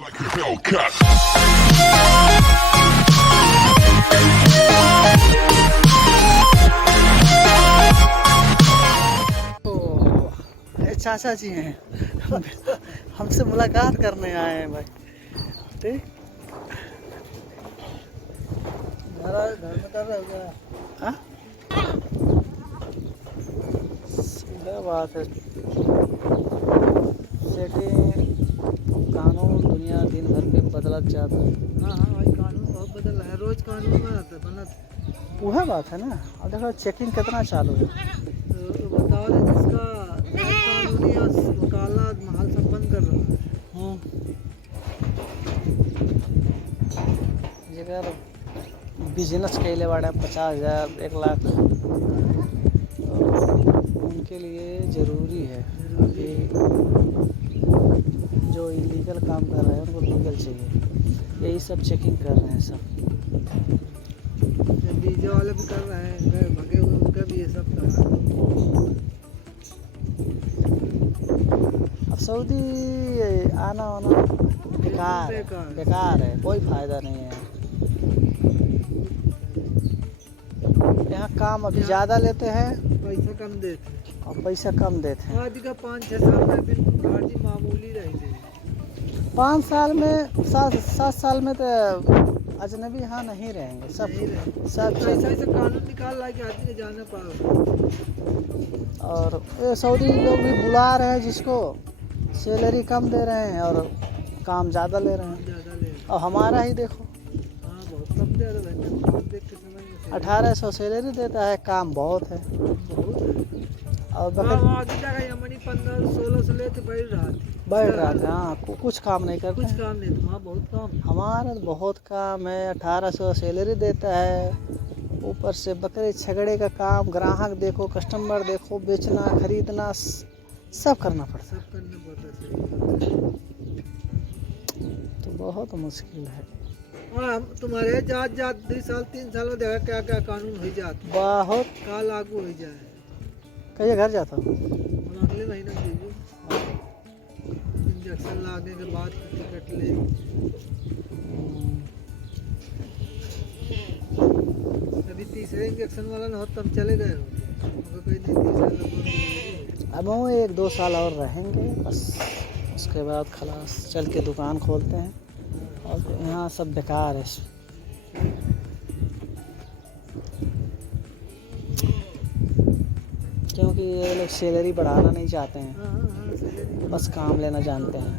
Like a Hellcat. ये चाचा जी हैं, हमसे मुलाकात करने आए हैं भाई। ठीक, घर में कर रहे हो क्या? हाँ, क्या बात है। सेटिंग कानून दुनिया दिन भर में बदलत जाता है। हाँ हाँ भाई, कानून बहुत बदल रहा है, रोज कानून बनत। वह बात है ना। अब देखो चेकिंग कितना चालू है। तो बताओ ना, जिसका गैर कानूनी या वकालत माल सब बंद कर रहा है। जेकर बिजनेस कैले बाड़ा 50,000 1 लाख, तो उनके लिए ज़रूरी है कि जो इलीगल काम कर रहे हैं उनको लीगल चाहिए। यही सब चेकिंग कर रहे हैं सब। वीजा वाले भी कर रहे हैं, गए भगे हुए उनका भी ये सब कर रहा है। अब सऊदी आना वाना बेकार है, कोई फ़ायदा नहीं है। यहाँ काम अभी ज़्यादा लेते हैं पैसा कम देते और पैसा कम देते हैं। आज का 5-6 साल में बिल्कुल भारतीय मामूली रही थे। 5 साल में 7 साल में तो अजनबी यहाँ नहीं रहेंगे सब। सब ऐसा ऐसा कानून निकाल रहा है कि आदमी ने जाना पाओ। और ये सऊदी लोग भी बुला रहे हैं, जिसको सैलरी कम दे रहे हैं और काम ज़्यादा ले रहे हैं। ज़्यादा ले और हमारा ही देखो, हाँ बहुत कम दे रहा है। देख के समझ में 1800 सैलरी देता है, काम बहुत है। बहुत है। और हाँ वहाँ की जगह यमनी 1500-1600 से लेके बढ़ रहा है। बैठ रहा था। हाँ, कुछ काम नहीं करते कुछ हैं। काम नहीं, वहाँ बहुत काम। हमारा तो बहुत काम है। 1800 सैलरी देता है, ऊपर से बकरे छगड़े का काम, ग्राहक देखो, कस्टमर देखो, बेचना खरीदना सब करना पड़ता सब करना पड़ता है। है। तो बहुत मुश्किल है। हाँ तुम्हारे जात 2 साल 3 साल में देखा क्या क्या कानून हो जाता, बहुत। का लागू हो जाए। कहीं घर जाता हूँ। हम अगले महीने दीजिए इंजेक्शन लाने के बाद टिकट ले। अभी तीसरे इंजेक्शन वाला ना हो तब चले गए हो, कोई नहीं तीसरा लगभग। अब वो 1-2 साल और रहेंगे बस, उसके बाद खलास चल के दुकान खोलते हैं। और यहाँ सब बेकार है। क्योंकि ये लोग सैलरी बढ़ाना नहीं चाहते हैं, हाँ हाँ हाँ, सैलरी बस काम लेना जानते हैं।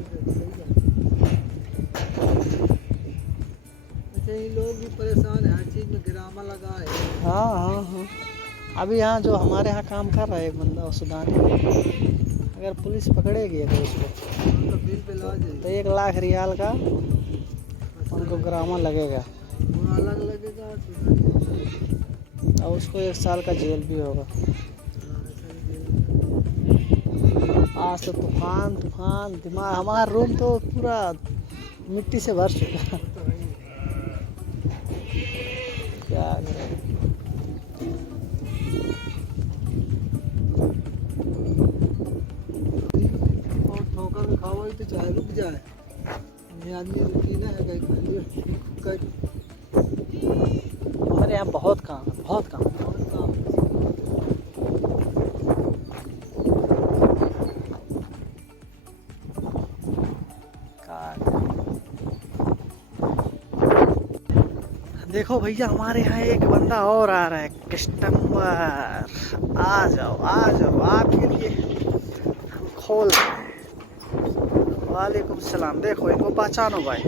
अच्छा, ये लोग भी परेशान है, हर चीज़ में गिरामा लगा है। हाँ हाँ हाँ। अभी यहाँ जो हमारे यहाँ काम कर रहा है एक बंदा, वो सुदानी, अगर पुलिस पकड़ेगी अगर उसको, तो बिल पे ला तो जाए 1 लाख रियाल का उनको ग्रामा लगेगा वो अलग लगेगा। और उसको 1 साल का जेल भी होगा। आज तो तूफान दिमाग, हमारा रूम तो पूरा मिट्टी से भर चुका। क्या करें। और ठोकर में खाओ तो चाहे रुक जाए, ये आदमी रुकी ना है कहीं खाली हमारे यहाँ बहुत काम है, बहुत काम है। देखो भैया, हमारे यहाँ एक बंदा और आ रहा है, कस्टमर। आ जाओ आपके लिए हम खोल रहे हैं। वालेकुम सलाम। देखो इनको पहचानो भाई,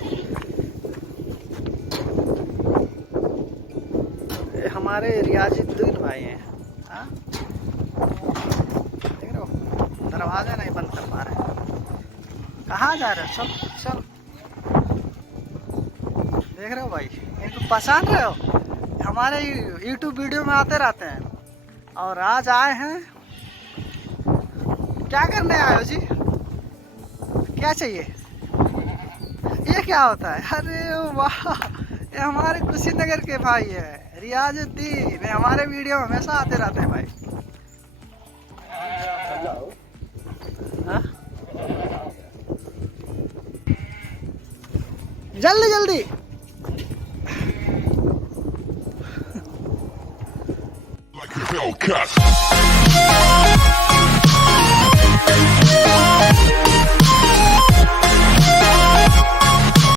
ये हमारे रियाजुद्दीन भाई हैं। हाँ, देख रहे हो, दरवाजा नहीं बंद कर पा रहे। कहाँ जा रहे हो? चल। देख रहे हो भाई, इनको पहचान रहे हो? हमारे YouTube वीडियो में आते रहते हैं। और आज आए हैं, क्या करने आए हो जी? क्या चाहिए? ये क्या होता है? अरे वाह, ये हमारे कुशीनगर के भाई है, रियाजुद्दीन। हमारे वीडियो में हमेशा आते रहते हैं भाई। हाँ? जल्दी जल्दी। Hellcat.